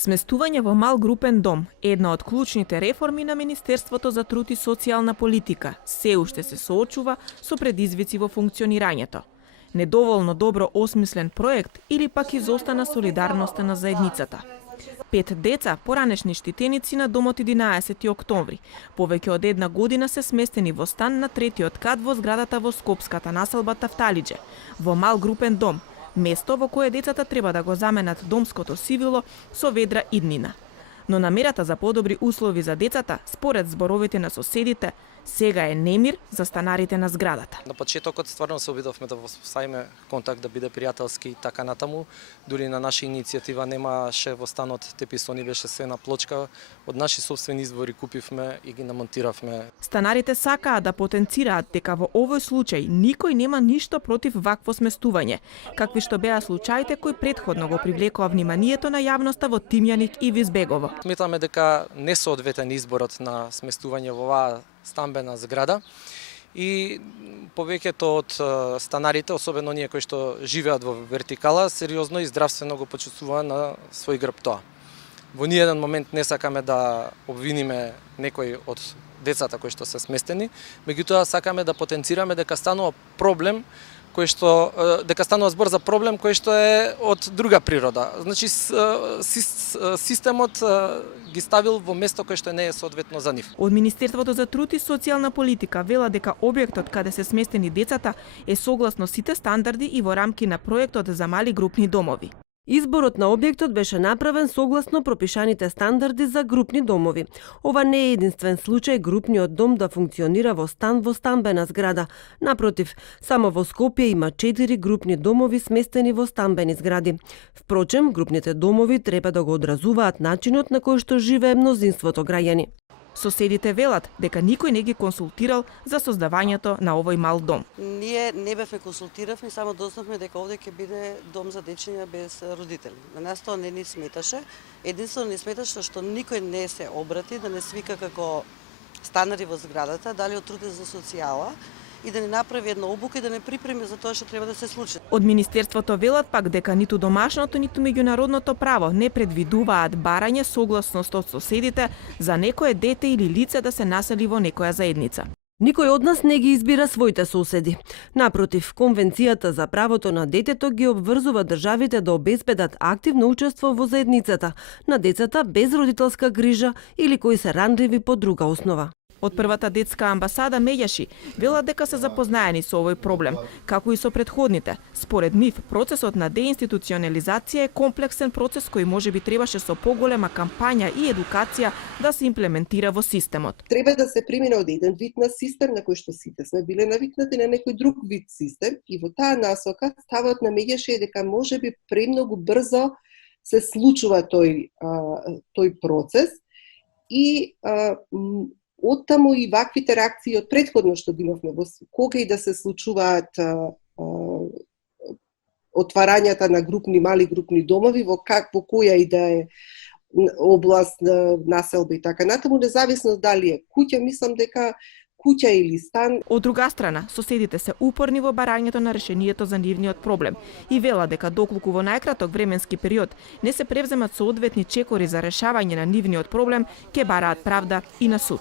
Сместување во мал групен дом е една од клучните реформи на Министерството за труд и социјална политика. Се уште се соочува со предизвици во функционирањето. Недоволно добро осмислен проект или пак изостана солидарноста на заедницата. 5 деца, поранешни штитеници на домот 11 октомври, повеќе од една година се сместени во стан на третиот кат во зградата во Скопската населба Тафталиџе, во мал групен дом, место во кое децата треба да го заменат домското сивило со ведра иднина. Но намерата за подобри услови за децата, според зборовите на соседите, сега е немир за станарите на зградата. На почетокот стварно се обидовме да воспоставиме контакт, да биде пријателски и така натаму. Дури на наша иницијатива немаше во станот теписони, беше се на плочка. Од наши собствени извори купивме и ги намонтиравме. Станарите сакаат да потенцираат дека во овој случај никој нема ништо против вакво сместување, какви што беа случаите кои претходно го привлекоа вниманието на јавноста во Тимјаник и Визбегово. Сметаме дека не соодветен изборот на сместување во оваа стамбена зграда и повеќето од станарите, особено оние кои што живеат во вертикала, сериозно и здравствено го почувствуваат на свој грб тоа. Во ниеден момент не сакаме да обвиниме некој од децата кои што се сместени, меѓутоа сакаме да потенцираме дека станува проблем дека станува збор за проблем кој што е од друга природа. Значи системот ги ставил во место кое што не е соодветно за нив. Од Министерството за труд и социјална политика вела дека објектот каде се сместени децата е согласно сите стандарди и во рамки на проектот за мали групни домови. Изборот на објектот беше направен согласно пропишаните стандарди за групни домови. Ова не е единствен случај групниот дом да функционира во стан во стамбена зграда. Напротив, само во Скопје има 4 групни домови сместени во стамбени згради. Впрочем, групните домови треба да го одразуваат начинот на кој што живее мнозинството граѓани. Соседите велат дека никој не ги консултирал за создавањето на овој мал дом. Ние не бевме консултиравни, само дознавме дека овде ќе биде дом за дечиња без родители. На нас тоа не ни сметаше. Единствено ни сметаше што никој не се обрати, да не свика како станари во зградата, дали од труд за социјала, и да не направи една обука и да не припреми за тоа што треба да се случи. Од Министерството велат пак дека ниту домашното, ниту меѓународното право не предвидуваат барање согласност од соседите за некое дете или лице да се насели во некоја заедница. Никој од нас не ги избира своите соседи. Напротив, Конвенцијата за правото на детето ги обврзува државите да обезбедат активно учество во заедницата на децата без родителска грижа или кои се ранливи по друга основа. Од првата детска амбасада меѓаши велат дека се запознаени со овој проблем, како и со претходните. Според нив, процесот на деинституционализација е комплексен процес кој можеби требаше со поголема кампања и едукација да се имплементира во системот. Треба да се премине од еден вид на систем на кој што сите сме биле навикнати на некој друг вид систем и во таа насока ставот на меѓаши е дека можеби премногу брзо се случува тој процес и оттаму и ваквите реакции од претходно што имавме, кога и да се случуваат отварањата на мали групни домови, во која и да е област, населба и така натаму, независно дали е куќа, мислам дека куќа или стан. Од друга страна, соседите се упорни во барањето на решението за нивниот проблем и вела дека доколку во најкраток временски период не се превземат соодветни чекори за решавање на нивниот проблем, ќе бараат правда и на суд.